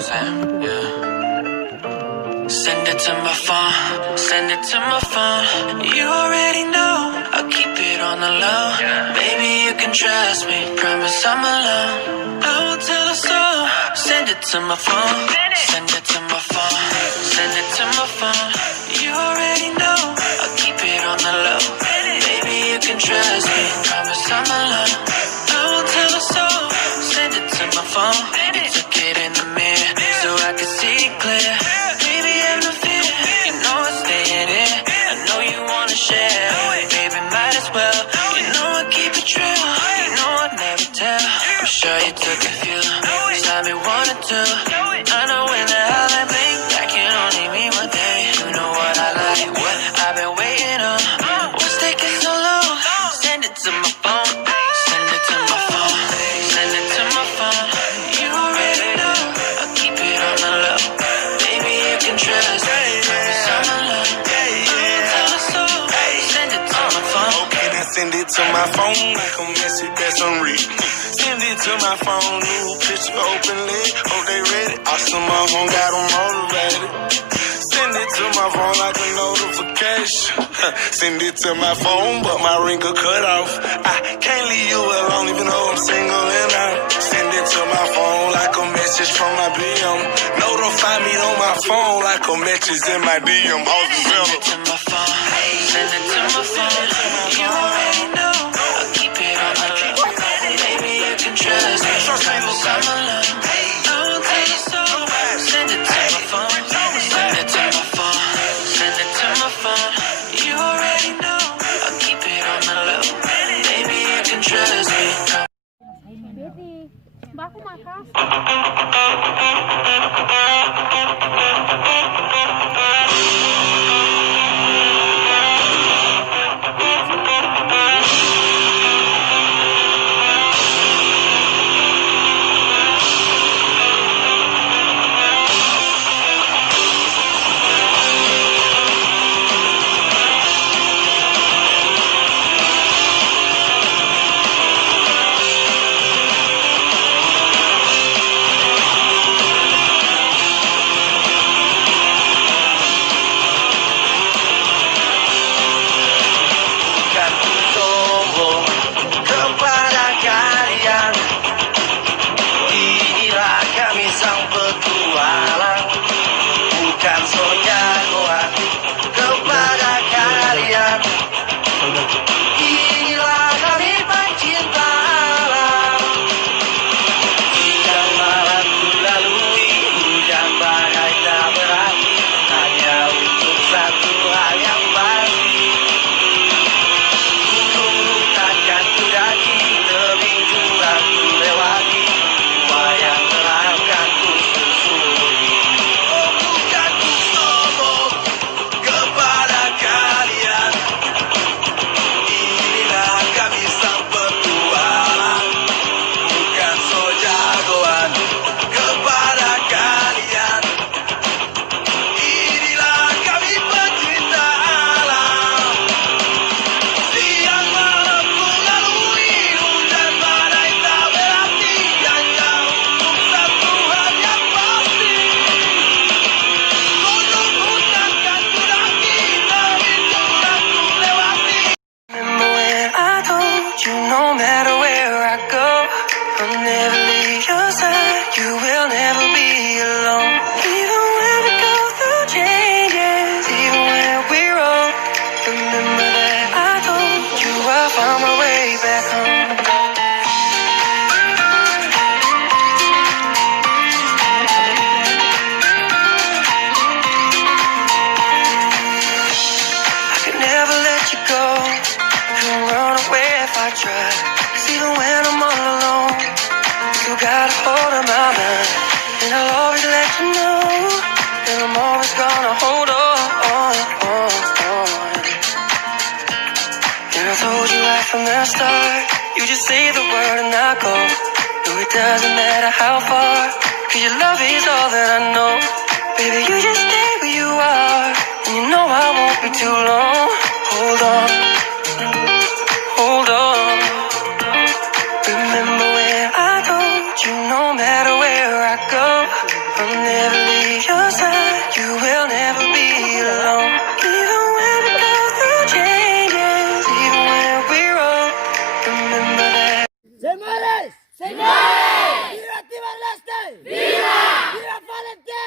I'm saying? Yeah. Send it to my phone, send it to my phone. You already know, I'll keep it on the low. Baby, you can trust me, promise I'm alone. I won't tell a soul. Send it to my phone, send it to my phone, send it to my phone. You already know, I'll keep it on the low. Baby, you can trust me, promise I'm alone. I won't tell a soul. Send it to my phone. You took it in the mirror so I could see clear. Baby, have no fear. You know I'm staying in. I know you wanna share. Baby, might as well. You know I keep it real. You know I'd never tell. I'm sure you took a few. Time me one or two. I know when the hell I blink, that can only mean one thing. You know what I like, what I've been waiting on. What's taking so long? Send it to my phone. Send it to my phone. Send it to my phone. You already know, I'll keep it on the low. Baby, you can trust me. Promise I'm alone. I'll tell a soul. Send it to my phone. Okay, now send it to my phone like a message that's unread. Send it to my phone, new picture openly. Oh, they ready? Awesome, my phone got them motivated. Send it to my phone like a notification. Send it to my phone, but my ring got cut off. I can't leave you alone even though I'm single and out. Send it to my phone like a message from my BM. Notify me on my phone like a message in my DM. Send it to my phone. Send it to my phone. You already know, I'll keep it on the low. Baby, you can trust me. Promise I'm alone. I won't tell you so. Send it to my phone. Send it to my phone. Send it to my phone. You already know, I'll keep it on the low. Baby, you can trust me. Baby, mbak aku makan. From the start, you just say the word and I go. No, it doesn't matter how far, 'cause your love is all that I know. Baby, you just stay where you are, and you know I won't be too long. Hold on, hold on. Remember when I told you no matter where I go, I'll Estudante! Viva! Viva Valente!